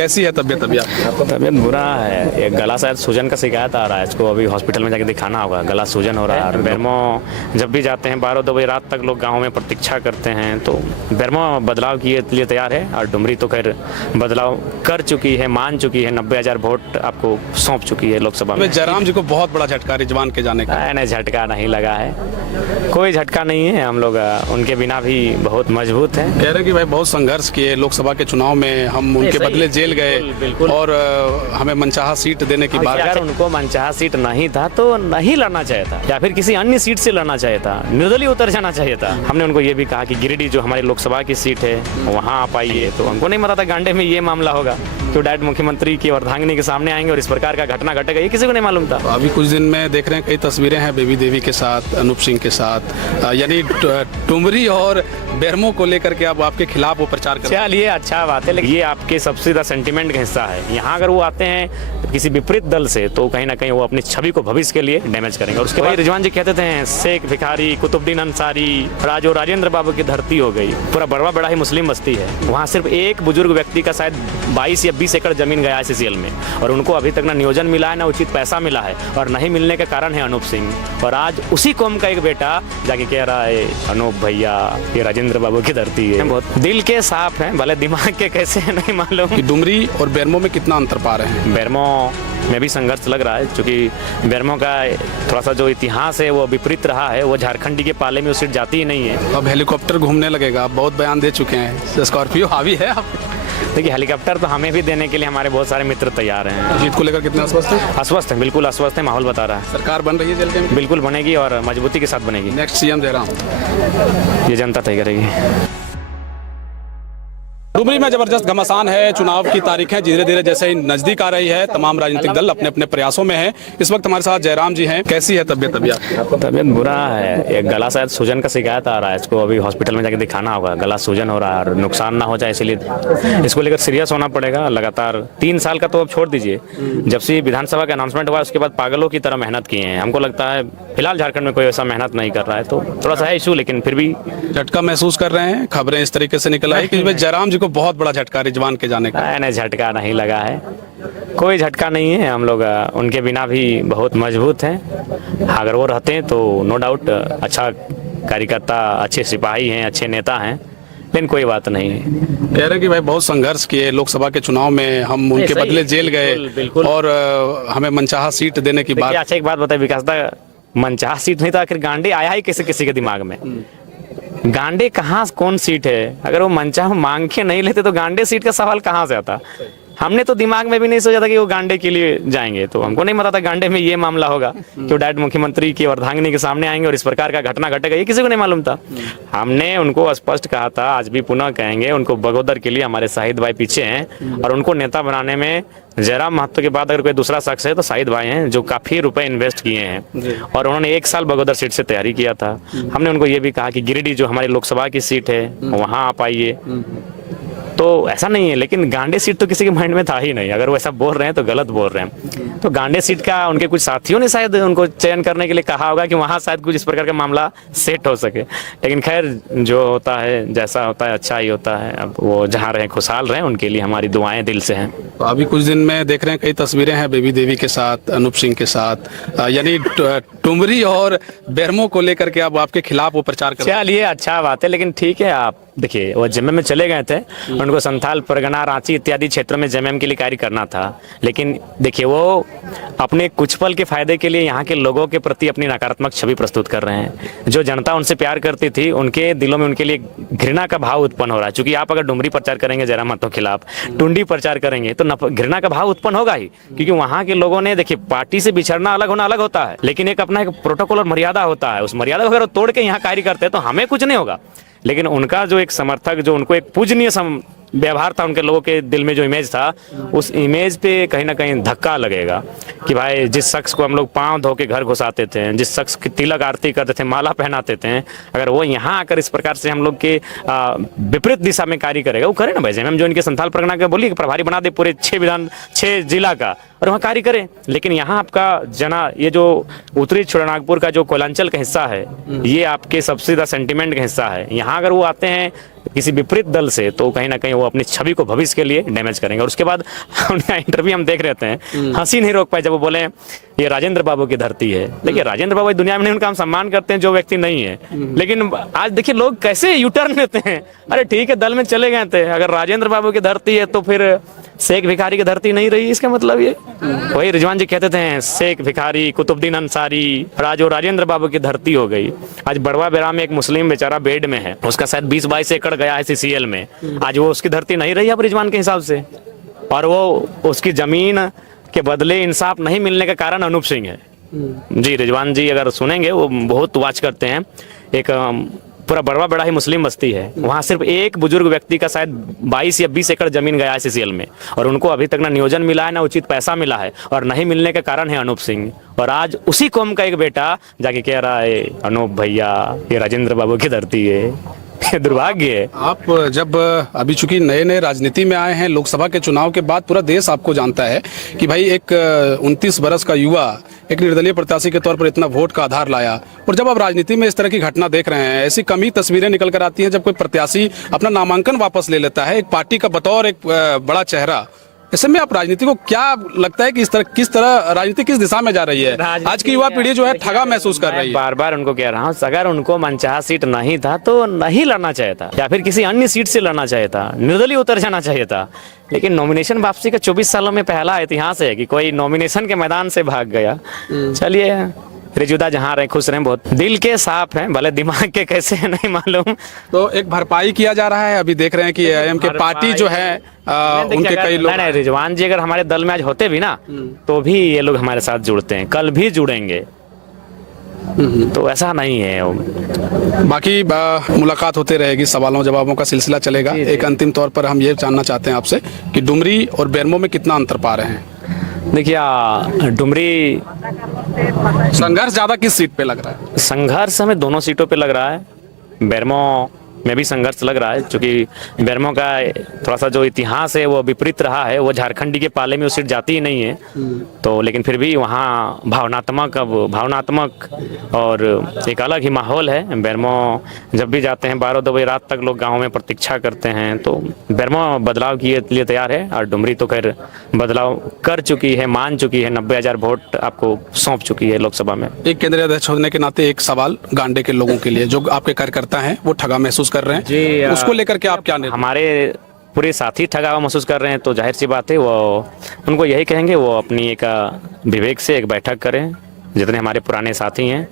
कैसी है तबीयत अभी आपकी? तबीयत बुरा है, एक गला शायद सूजन का शिकायत आ रहा है, इसको अभी हॉस्पिटल में जाके दिखाना होगा। गला सूजन हो रहा है। और बेरमो जब भी जाते हैं 12-2 बजे रात तक लोग गांव में प्रतीक्षा करते हैं, तो बेरमो बदलाव के लिए तैयार है। और डुमरी तो खैर बदलाव कर चुकी है, मान चुकी है, 90,000 वोट आपको सौंप चुकी है लोकसभा में। जयराम जी को बहुत बड़ा झटका रिजवान के जाने का। नहीं, झटका नहीं लगा है, कोई झटका नहीं है। हम लोग उनके बिना भी बहुत मजबूत हैं। कह रहे कि भाई बहुत संघर्ष किए लोकसभा के चुनाव में, हम उनके बदले जेल गए और हमें मनचाहा सीट देने की बात। अगर उनको मनचाहा सीट नहीं था तो नहीं लड़ना चाहिए था, या फिर किसी अन्य सीट से लड़ना चाहिए था, निर्दलीय उतर जाना चाहिए था। हमने उनको ये भी कहा कि गिरिडीह जो हमारी लोकसभा की सीट है वहाँ आप आइए, तो हमको नहीं पता था गांडे में ये मामला होगा कि डायरेक्ट मुख्यमंत्री की अर्धांगिनी के सामने आएंगे और इस प्रकार का घटना घटेगा, ये किसी को नहीं मालूम था। अभी कुछ दिन में देख रहे हैं कई तस्वीरें हैं बेबी देवी के साथ, अनूप सिंह के साथ, यानी टुमरी और बेरमो को लेकर के अब आपके खिलाफ वो प्रचार कर। चलिए, अच्छा बात है, लेकिन ये आपके सबसे ज्यादा सेंटिमेंट का हिस्सा है। यहाँ अगर वो आते हैं किसी विपरीत दल से, तो कहीं ना कहीं वो अपनी छवि को भविष्य के लिए डैमेज करेंगे। और उसके बाद रिजवान जी कहते थे शेख भिखारी, कुतुबुद्दीन अंसारी, राजो राजेंद्र बाबू की धरती हो गई। पूरा बड़वा बड़ा ही मुस्लिम बस्ती है, वहाँ सिर्फ एक बुजुर्ग व्यक्ति का शायद 22 या 20 एकड़ जमीन गया है सीसीएल में, और उनको अभी तक ना नियोजन मिला है, ना उचित पैसा मिला है, और नहीं मिलने के कारण है अनूप सिंह। और आज उसी कौम का एक बेटा जाके कह रहा है अनूप भैया ये राजेंद्र बाबू की धरती है। बहुत दिल के साफ हैं, भले दिमाग के कैसे है नहीं मालूम। कि डुमरी और बेरमो में कितना अंतर पा रहे हैं? बेरमो में भी संघर्ष लग रहा है, क्योंकि बेरमो का थोड़ा सा जो इतिहास है वो विपरीत रहा है। वो झारखंडी के पाले में वो सीट जाती ही नहीं है। अब हेलीकॉप्टर घूमने लगेगा, आप बहुत बयान दे चुके हैं। स्कॉर्पियो हावी है आप? देखिए, हेलीकॉप्टर तो हमें भी देने के लिए हमारे बहुत सारे मित्र तैयार हैं। जीत को लेकर कितने आश्वस्त हैं? आश्वस्त है, बिल्कुल आश्वस्त है। माहौल बता रहा है सरकार बन रही है जल्द में? बिल्कुल बनेगी और मजबूती के साथ बनेगी। Next CM Jairam? ये जनता तय करेगी। डुमरी में जबरदस्त घमासान है, चुनाव की तारीखें धीरे धीरे जैसे ही नजदीक आ रही है, तमाम राजनीतिक दल अपने अपने प्रयासों में हैं। इस वक्त हमारे साथ जयराम जी हैं। कैसी है तबीयत अभी आपकी? तबीयत बुरा है, एक गला शायद सूजन का शिकायत आ रहा है, इसको अभी हॉस्पिटल में जाके दिखाना होगा। गला सूजन हो रहा है और नुकसान ना हो जाए, इसलिए इसको लेकर सीरियस होना पड़ेगा। लगातार 3 साल का तो अब छोड़ दीजिए, जब से विधानसभा का अनाउंसमेंट हुआ उसके बाद पागलों की तरह मेहनत किए हैं। हमको लगता है फिलहाल झारखंड में कोई ऐसा मेहनत नहीं कर रहा है, तो थोड़ा सा है इशू, लेकिन फिर भी झटका महसूस कर रहे हैं। खबरें इस तरीके से निकल आई कि जयराम जी को बहुत बड़ा झटका रिजवान के जाने का। नहीं, झटका नहीं लगा है, कोई झटका नहीं है। हम लोग उनके बिना भी बहुत मजबूत हैं। अगर वो रहते हैं तो नो डाउट अच्छा कार्यकर्ता, अच्छे सिपाही हैं, अच्छे नेता हैं, लेकिन कोई बात नहीं है। कह रहे कि भाई बहुत संघर्ष किए लोकसभा के चुनाव में, हम उनके बदले जेल गए और हमें मनचाहा सीट देने की बात। अच्छा, एक बात बताए विकास दा, मनचाहा सीट नहीं था, आखिर गांडे आया ही किसी किसी के दिमाग में? गांडे कहाँ कौन सीट है? अगर वो मनचाहा मांग के नहीं लेते तो गांडे सीट का सवाल कहाँ से आता? हमने तो दिमाग में भी नहीं सोचा था कि वो गांडे के लिए जाएंगे, तो हमको नहीं पता था गांडे में ये मामला होगा कि डायरेक्ट मुख्यमंत्री की अर्धांगिनी के सामने आएंगे और इस प्रकार का घटना घटेगा, ये किसी को नहीं मालूम था। हमने उनको स्पष्ट कहा था, आज भी पुनः कहेंगे, उनको बगोदर के लिए हमारे शाहिद भाई पीछे हैं, और उनको नेता बनाने में जयराम महतो के बाद अगर कोई दूसरा शख्स है तो शाहिद भाई हैं, जो काफी रुपए इन्वेस्ट किए हैं, और उन्होंने 1 साल बगोदर सीट से तैयारी किया था। हमने उनको ये भी कहा कि गिरिडीह जो हमारी लोकसभा की सीट है वहाँ आप आइए, तो ऐसा नहीं है। लेकिन गांडे सीट तो किसी के माइंड में था ही नहीं। अगर वो ऐसा बोल रहे हैं तो गलत बोल रहे हैं। तो गांडे सीट का उनके कुछ साथियों ने शायद उनको चयन करने के लिए कहा होगा कि वहाँ शायद कुछ इस प्रकार का मामला सेट हो सके, लेकिन खैर जो होता है, जैसा होता है अच्छा ही होता है। अब वो जहाँ रहे खुशहाल रहे, उनके लिए हमारी दुआएं दिल से हैं। तो अभी कुछ दिन में देख रहे हैं कई तस्वीरें हैं बेबी देवी के साथ, अनूप सिंह के साथ, यानी टुमरी और बेरमो को लेकर के अब आपके खिलाफ वो प्रचार कर। चलिए, अच्छा बात है, लेकिन ठीक है। आप देखिए, वो जेएमएम में चले गए थे, उनको संथाल परगना, रांची इत्यादि क्षेत्रों में जेएमएम के लिए कार्य करना था, लेकिन देखिए वो अपने कुछ पल के फायदे के लिए यहाँ के लोगों के प्रति अपनी नकारात्मक छवि प्रस्तुत कर रहे हैं। जो जनता उनसे प्यार करती थी, उनके दिलों में उनके लिए घृणा का भाव उत्पन्न हो रहा है। क्योंकि आप अगर डुमरी प्रचार करेंगे जयराम महतो के खिलाफ, टुंडी प्रचार करेंगे, तो घृणा का भाव उत्पन्न होगा ही, क्योंकि वहाँ के लोगों ने, देखिए, पार्टी से बिछड़ना अलग होना अलग होता है, लेकिन एक अपना एक प्रोटोकॉल और मर्यादा होता है। उस मर्यादा को अगर तोड़ के यहाँ कार्य करते हैं तो हमें कुछ नहीं होगा, लेकिन उनका जो एक समर्थक, जो उनको एक पूजनीय व्यवहार था, उनके लोगों के दिल में जो इमेज था, उस इमेज पे कहीं ना कहीं धक्का लगेगा कि भाई जिस शख्स को हम लोग पांव धो के घर घुसाते थे, जिस शख्स की तिलक आरती करते थे, माला पहनाते थे, अगर वो यहाँ आकर इस प्रकार से हम लोग के विपरीत दिशा में कार्य करेगा, वो करे ना भाई। जेएमएम जो इनके संथाल परगना का बोलिए प्रभारी बना दे पूरे 6 जिला का, और वहाँ कार्य करें। लेकिन यहाँ आपका ये जो उत्तरी छोटानागपुर का जो कोयलांचल का हिस्सा है, ये आपके सबसे ज्यादा सेंटिमेंट का हिस्सा है। यहाँ अगर वो आते हैं किसी विपरीत दल से, तो कहीं ना कहीं वो अपनी छवि को भविष्य के लिए डैमेज करेंगे। और उसके बाद उनका इंटरव्यू हम देख रहते हैं, हंसी नहीं रोक पाए जब वो बोले ये राजेंद्र बाबू की धरती है। देखिए राजेंद्र बाबू दुनिया में नहीं, उनका हम सम्मान करते हैं जो व्यक्ति नहीं है, लेकिन आज देखिए लोग कैसे यूटर्न लेते हैं। अरे ठीक है, दल में चले गए थे, अगर राजेंद्र बाबू की धरती है तो फिर शेख भिखारी की धरती नहीं रही, इसका मतलब ये वही रिजवान जी कहते थे शेख भिखारी कुतुबुद्दीन अंसारी, आज वो राजेंद्र बाबू की धरती हो गई। आज बड़वा बेरा में एक मुस्लिम बेचारा बेड में है, उसका शायद 20-22 एकड़ गया है CCL में, आज वो उसकी धरती नहीं रही अब रिजवान के हिसाब से। और वो उसकी जमीन के बदले इंसाफ नहीं मिलने का कारण अनूप सिंह है जी। रिजवान जी अगर सुनेंगे, वो बहुत वॉच करते हैं, एक पूरा बड़वा बड़ा ही मुस्लिम बस्ती है, वहाँ सिर्फ एक बुजुर्ग व्यक्ति का शायद 22 या 20 एकड़ जमीन गया है CCL में, और उनको अभी तक ना नियोजन मिला है, ना उचित पैसा मिला है, और नहीं मिलने का कारण है अनूप सिंह। और आज उसी कौम का एक बेटा जाके कह रहा है अनूप भैया ये राजेंद्र बाबू की धरती है। दुर्भाग्य है। आप जब अभी चूंकि नए नए राजनीति में आए हैं, लोकसभा के चुनाव के बाद पूरा देश आपको जानता है कि भाई एक 29 बरस का युवा एक निर्दलीय प्रत्याशी के तौर पर इतना वोट का आधार लाया, और जब आप राजनीति में इस तरह की घटना देख रहे हैं, ऐसी कम ही तस्वीरें निकल कर आती हैं जब कोई प्रत्याशी अपना नामांकन वापस ले लेता है एक पार्टी का बतौर एक बड़ा चेहरा। ऐसे में आप राजनीति को क्या लगता है कि किस तरह राजनीति किस दिशा में जा रही है? आज की युवा पीढ़ी जो है ठगा महसूस कर रही है। बार बार उनको कह रहा हूँ, अगर उनको मनचाहा सीट नहीं था तो नहीं लड़ना चाहिए था, या फिर किसी अन्य सीट से लड़ना चाहिए था, निर्दलीय उतर जाना चाहिए था। लेकिन नॉमिनेशन वापसी का 24 सालों में पहला इतिहास है कि कोई नॉमिनेशन के मैदान से भाग गया। चलिए रिजुदा जहाँ रहे खुश रहे, बहुत दिल के साफ हैं, भले दिमाग के कैसे है नहीं मालूम। तो एक भरपाई किया जा रहा है, अभी देख रहे हैं कि एआईएम के पार्टी जो है उनके कई लोग नहीं, रिजवान जी अगर हमारे दल में आज होते भी ना तो भी ये लोग हमारे साथ जुड़ते हैं, कल भी जुड़ेंगे, तो ऐसा नहीं है। बाकी मुलाकात होते रहेगी, सवालों जवाबों का सिलसिला चलेगा। एक अंतिम तौर पर हम ये जानना चाहते हैं आपसे कि डुमरी और बेरमो में कितना अंतर पा रहे हैं? देखिए डुमरी संघर्ष ज्यादा किस सीट पे लग रहा है? संघर्ष हमें दोनों सीटों पे लग रहा है। बेरमो में भी संघर्ष लग रहा है, क्योंकि बेरमो का थोड़ा सा जो इतिहास है वो विपरीत रहा है, वो झारखंडी के पाले में वो सीट जाती ही नहीं है, तो लेकिन फिर भी वहाँ भावनात्मक और एक अलग ही माहौल है। बेरमो जब भी जाते हैं 12-2 बजे रात तक लोग गाँव में प्रतीक्षा करते हैं, तो बेरमो बदलाव के लिए तैयार है। और डुमरी तो खैर बदलाव कर चुकी है, मान चुकी है, 90,000 वोट आपको सौंप चुकी है लोकसभा में। एक केंद्रीय अध्यक्ष होने के नाते एक सवाल गांडे के लोगों के लिए, जो आपके कार्यकर्ता हैं वो ठगा महसूस कर रहे हैं जी, उसको लेकर के आप क्या निर्णय? हमारे पूरे साथी ठगा हुआ महसूस कर रहे हैं, तो जाहिर सी बात है वो उनको यही कहेंगे वो अपनी एक विवेक से एक बैठक करें, जितने हमारे पुराने साथी हैं,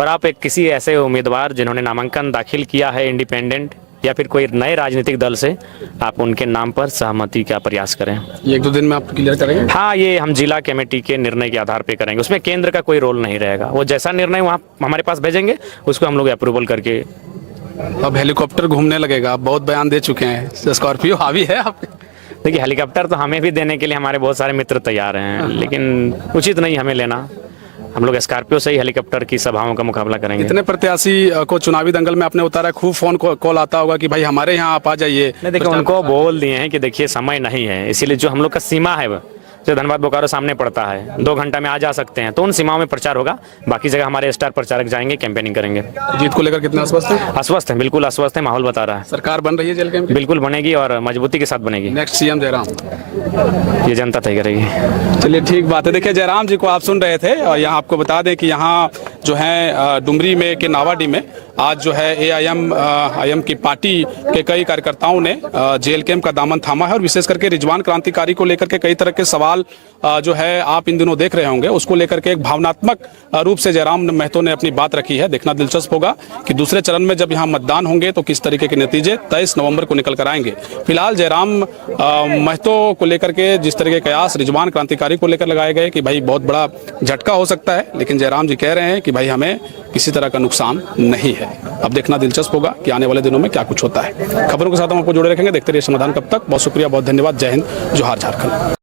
और आप एक किसी ऐसे उम्मीदवार जिन्होंने नामांकन दाखिल किया है इंडिपेंडेंट या फिर कोई नए राजनीतिक दल से, आप उनके नाम पर सहमति का प्रयास करें। ये 1-2 दिन में आप क्लियर करेंगे? हाँ, ये हम जिला कमेटी के निर्णय के आधार पे करेंगे, उसमें केंद्र का कोई रोल नहीं रहेगा। वो जैसा निर्णय वहाँ हमारे पास भेजेंगे उसको हम लोग अप्रूवल करके। अब हेलीकॉप्टर घूमने लगेगा, आप बहुत बयान दे चुके हैं, स्कॉर्पियो हावी है आप? देखिए हेलीकॉप्टर तो हमें भी देने के लिए हमारे बहुत सारे मित्र तैयार हैं, लेकिन उचित नहीं हमें लेना। हम लोग स्कॉर्पियो से ही हेलीकॉप्टर की सभाओं का मुकाबला करेंगे। इतने प्रत्याशी को चुनावी दंगल में आपने उतारा, खूब फोन कॉल आता होगा कि भाई हमारे यहाँ आप आ जाइए। नहीं देखिए, उनको बोल दिए हैं कि देखिए समय नहीं है, इसीलिए जो हम लोग का सीमा है जो धनबाद बोकारो सामने पड़ता है, 2 घंटा में आ जा सकते हैं, तो उन सीमाओं में प्रचार होगा। बाकी जगह हमारे स्टार प्रचारक जाएंगे, कैंपेनिंग करेंगे। जीत को लेकर कितना आश्वस्त है? आश्वस्त है, बिल्कुल आश्वस्त है, माहौल बता रहा है। सरकार बन रही है जेल कैंप? बिल्कुल बनेगी और मजबूती के साथ बनेगी। Next CM Jairam? ये जनता तय करेगी। चलिए ठीक बात है। देखिए जयराम जी को आप सुन रहे थे, और यहाँ आपको बता दें कि यहाँ जो है डुमरी में के नावाडी में आज जो है एआईएम की पार्टी के कई कार्यकर्ताओं ने जेल कैंप का दामन थामा है, और विशेष करके रिजवान क्रांतिकारी को लेकर के कई तरह के सवाल जो है आप इन दिनों देख रहे होंगे, उसको लेकर के एक भावनात्मक रूप से जयराम महतो ने अपनी बात रखी है। देखना दिलचस्प होगा कि दूसरे चरण में जब यहाँ मतदान होंगे तो किस तरीके के नतीजे 23 नवंबर को निकल कर आएंगे। फिलहाल जयराम महतो को लेकर के जिस तरह के कयास रिजवान क्रांतिकारी को लेकर लगाए गए कि भाई बहुत बड़ा झटका हो सकता है, लेकिन जयराम जी कह रहे हैं कि भाई हमें किसी तरह का नुकसान नहीं है। अब देखना दिलचस्प होगा कि आने वाले दिनों में क्या कुछ होता है। खबरों के साथ हम आपको जोड़े रखेंगे, देखते रहिए समाधान। कब तक बहुत शुक्रिया, बहुत धन्यवाद। जय हिंद, जोहार झारखंड।